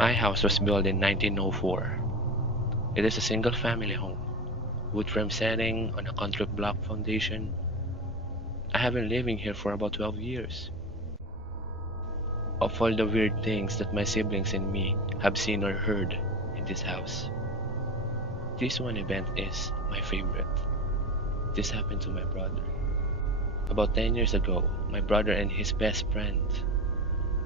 My house was built in 1904. It is a single-family home, wood frame setting on a concrete block foundation. I have been living here for about 12 years. Of all the weird things that my siblings and me have seen or heard in this house, this one event is my favorite. This happened to my brother. About 10 years ago, my brother and his best friend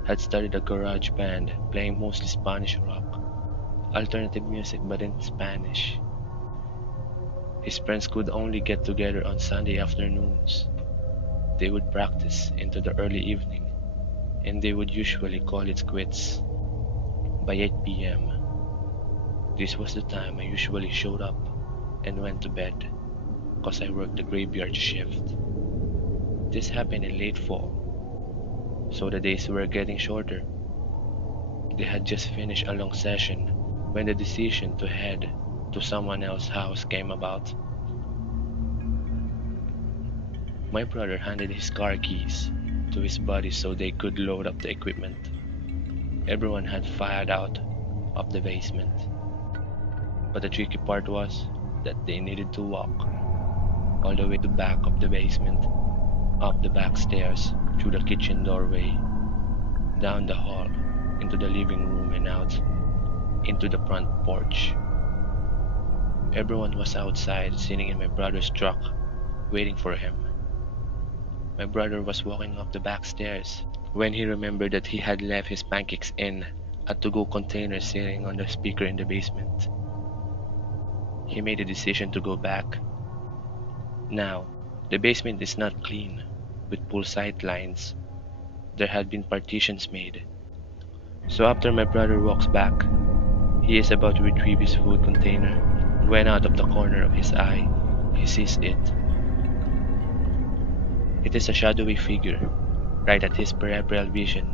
had started a garage band playing mostly Spanish rock, alternative music but in Spanish. His friends could only get together on Sunday afternoons. They would practice into the early evening, and they would usually call it quits by 8 p.m. This was the time I usually showed up and went to bed, cause I worked the graveyard shift. This happened in late fall, so the days were getting shorter. They had just finished a long session when the decision to head to someone else's house came about. My brother handed his car keys to his buddies so they could load up the equipment. Everyone had filed out of the basement, but the tricky part was that they needed to walk all the way to the back of the basement, up the back stairs, through the kitchen doorway, down the hall, into the living room and out into the front porch. Everyone was outside sitting in my brother's truck, waiting for him. My brother was walking up the back stairs when he remembered that he had left his pancakes in a to-go container sitting on the speaker in the basement. He made a decision to go back. Now, the basement is not clean, with pool sight lines. There had been partitions made. So after my brother walks back, he is about to retrieve his food container, when out of the corner of his eye, he sees it. It is a shadowy figure, right at his peripheral vision.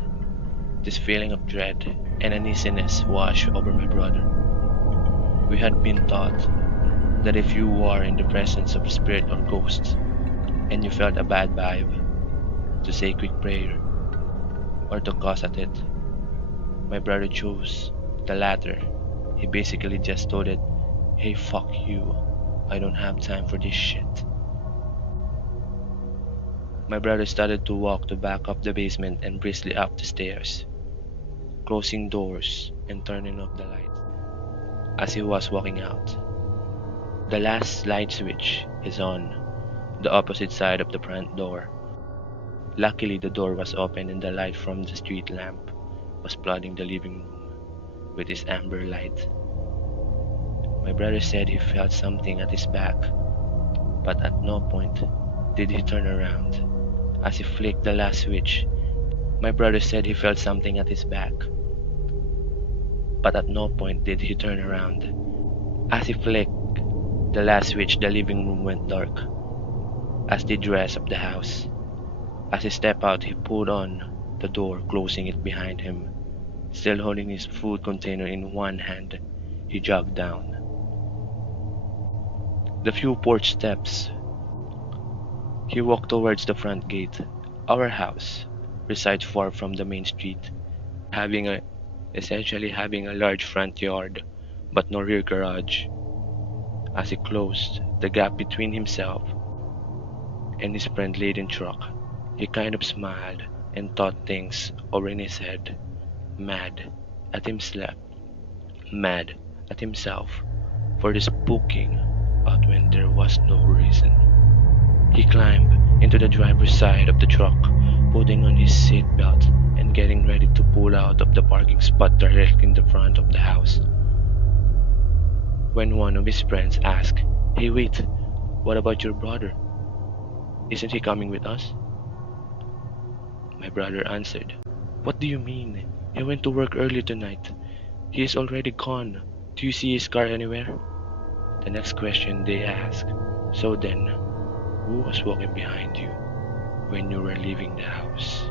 This feeling of dread and uneasiness washed over my brother. We had been taught that if you are in the presence of spirit or ghosts, and you felt a bad vibe, to say a quick prayer, or to cuss at it. My brother chose the latter. He basically just told it, "Hey, fuck you, I don't have time for this shit." My brother started to walk the back of the basement and briskly up the stairs, closing doors and turning off the lights. As he was walking out, the last light switch is on the opposite side of the front door. Luckily, the door was open and the light from the street lamp was flooding the living room with its amber light. My brother said he felt something at his back, but at no point did he turn around. As he flicked the last switch, my brother said he felt something at his back, but at no point did he turn around. As he flicked the last switch, the living room went dark, as did the rest of the house. As he stepped out, he pulled on the door, closing it behind him. Still holding his food container in one hand, he jogged down the few porch steps. He walked towards the front gate. Our house resides far from the main street, essentially having a large front yard, but no rear garage. As he closed the gap between himself and his friend-laden truck, he kind of smiled and thought things over in his head, mad at himself, mad at himself for the spooking out when there was no reason. He climbed into the driver's side of the truck, putting on his seatbelt and getting ready to pull out of the parking spot directly in the front of the house, when one of his friends asked, "Hey, wait, what about your brother? Isn't he coming with us?" My brother answered, "What do you mean? He went to work early tonight. He is already gone. Do you see his car anywhere?" The next question they asked, "So then, who was walking behind you when you were leaving the house?"